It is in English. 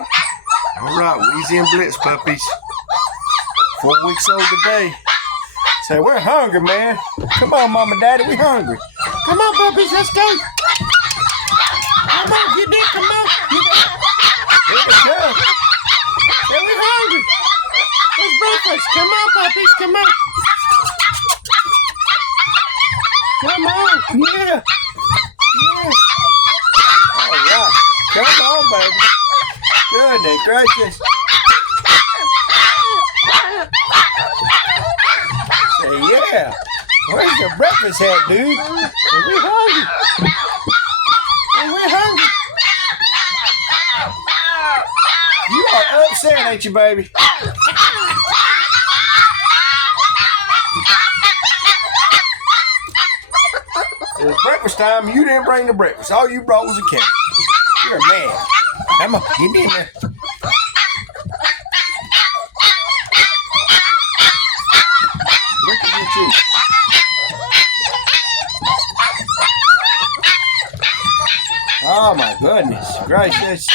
All right, Wheezey and Blitz puppies. 4 weeks old today. Say, we're hungry, man. Come on, Mom and Daddy, we hungry. Come on, puppies, let's go. Come on, get there, come on. Get there. Here we go. Say, we're hungry. It's breakfast. Come on, puppies, come on. Come on, yeah. Yeah. All right. Come on, baby. Goodness gracious. Say, yeah. Where's your breakfast at, dude? Say, we're hungry. Say, we're hungry. You are upset, ain't you, baby? It was breakfast time. You didn't bring the breakfast. All you brought was a cake. You're a man. Come on, get in there. Look at you. Oh my goodness gracious.